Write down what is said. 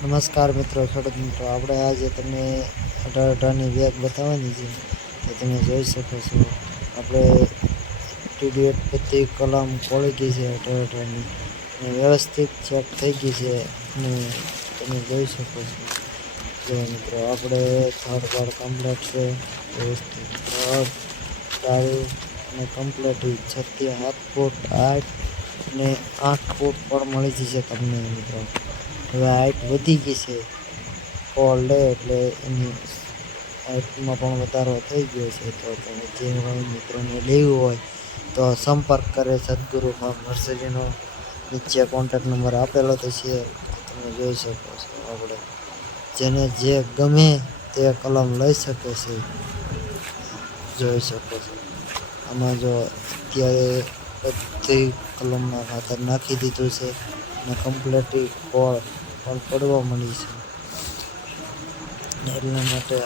નમસ્કાર મિત્રો, ખેડૂત મિત્રો. આપણે આજે તમને 18-18ની બેગ બતાવવાની છે, તો તમે જોઈ શકો છો. આપણે ટીડીએટ બધી કલમ ખોલી ગઈ છે 18-18ની, અને વ્યવસ્થિત ચેક થઈ ગઈ છે, અને તમે જોઈ શકો છો. જો મિત્રો, આપણે થર્ડ પાર્ટ કમ્પ્લીટ છે, વ્યવસ્થિત થર્ડ ડાળું અને કમ્પ્લીટ 6 થી 7 ફૂટ 8 અને 8 ફૂટ પણ મળી જશે તમને મિત્રો. હવે હાઈટ વધી ગઈ છે, ફોલ લે એટલે એની હાઈટમાં પણ વધારો થઈ ગયો છે. તો તમે જે મિત્રોને લેવું હોય તો સંપર્ક કરે સદગુરુ ફાર્મ નર્સરીનો. નીચે કોન્ટેક્ટ નંબર આપેલો તો છે, તમે જોઈ શકો છો. આપણે જેને જે ગમે તે કલમ લઈ શકે છે, જોઈ શકો છો. આમાં જો અત્યારે બધી કલમમાં ખાતર નાખી દીધું છે, અને કમ્પ્લીટ ફળ પણ પડવા મળી છે. એટલા માટે